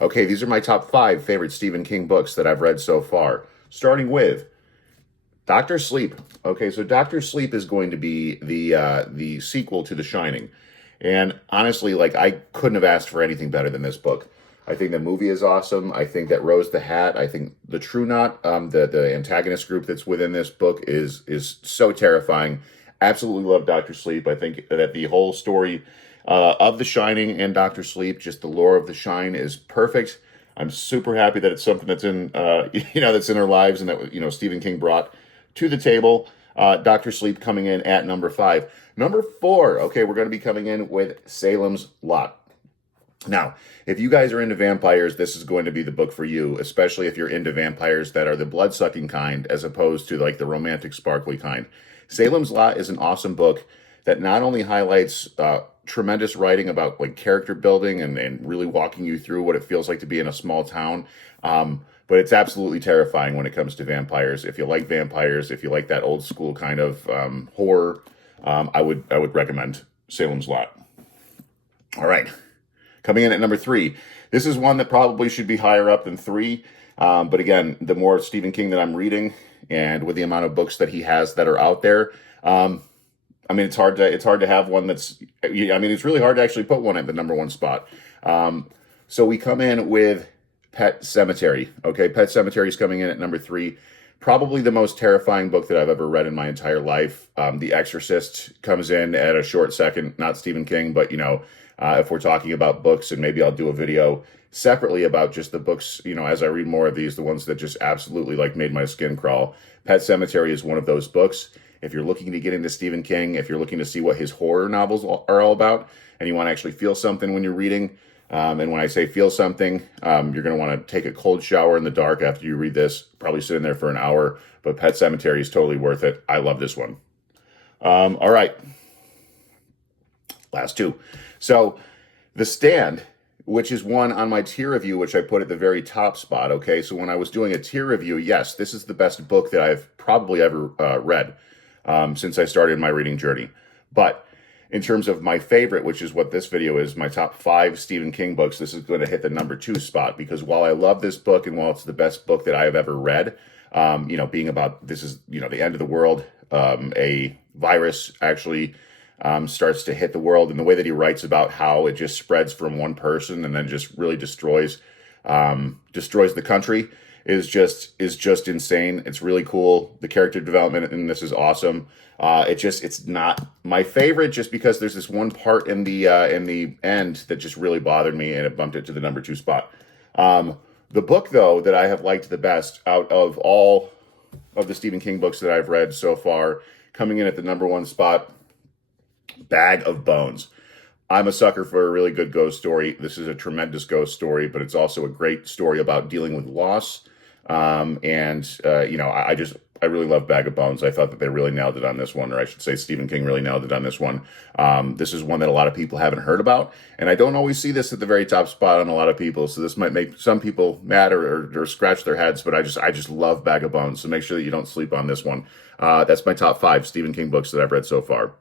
Okay, these are my top 5 favorite Stephen King books that I've read so far. Starting with Doctor Sleep. Okay, so Doctor Sleep is going to be the sequel to The Shining, and honestly, like I couldn't have asked for anything better than this book. I think the movie is awesome. I think that Rose the Hat. I think the True Knot, the antagonist group that's within this book is so terrifying. Absolutely love Doctor Sleep. I think that the whole story of The Shining and Doctor Sleep, just the lore of The Shine, is perfect. I'm super happy that it's something that's in that's in our lives and that Stephen King brought to the table. Doctor Sleep coming in at number 5. Number 4. Okay, we're going to be coming in with Salem's Lot. Now, if you guys are into vampires, this is going to be the book for you, especially if you're into vampires that are the blood-sucking kind as opposed to like the romantic, sparkly kind. Salem's Lot is an awesome book that not only highlights tremendous writing about like character building and really walking you through what it feels like to be in a small town, but it's absolutely terrifying when it comes to vampires. If you like vampires, if you like that old school kind of horror, I would recommend Salem's Lot. All right. Coming in at number 3. This is one that probably should be higher up than 3. But again, the more Stephen King that I'm reading and with the amount of books that he has that are out there, it's hard to have one that's, it's really hard to actually put one at the number 1 spot. So we come in with Pet Sematary. Okay, Pet Sematary is coming in at number 3. Probably the most terrifying book that I've ever read in my entire life. The Exorcist comes in at a short second, not Stephen King, but if we're talking about books, and maybe I'll do a video separately about just the books, as I read more of these, the ones that just absolutely like made my skin crawl. Pet Sematary is one of those books. If you're looking to get into Stephen King, if you're looking to see what his horror novels are all about, and you want to actually feel something when you're reading, and when I say feel something, you're going to want to take a cold shower in the dark after you read this, probably sit in there for an hour, but Pet Sematary is totally worth it. I love this one. All right. Last 2. So, The Stand, which is one on my tier review, which I put at the very top spot, okay? So when I was doing a tier review, yes, this is the best book that I've probably ever read since I started my reading journey. But in terms of my favorite, which is what this video is, my top 5 Stephen King books, this is going to hit the number 2 spot, because while I love this book and while it's the best book that I have ever read, being about, this is, the end of the world, a virus actually starts to hit the world, and the way that he writes about how it just spreads from one person and then just really destroys the country is just insane. It's really cool. The character development in this is awesome. It's not my favorite just because there's this one part in the end that just really bothered me, and it bumped it to the number 2 spot. The book, though, that I have liked the best out of all of the Stephen King books that I've read so far, coming in at the number 1 spot, Bag of Bones. I'm a sucker for a really good ghost story. This is a tremendous ghost story, but it's also a great story about dealing with loss. I really love Bag of Bones. I thought that they really nailed it on this one, or I should say Stephen King really nailed it on this one. This is one that a lot of people haven't heard about, and I don't always see this at the very top spot on a lot of people, so this might make some people mad or scratch their heads, but I just love Bag of Bones, so make sure that you don't sleep on this one. That's my top 5 Stephen King books that I've read so far.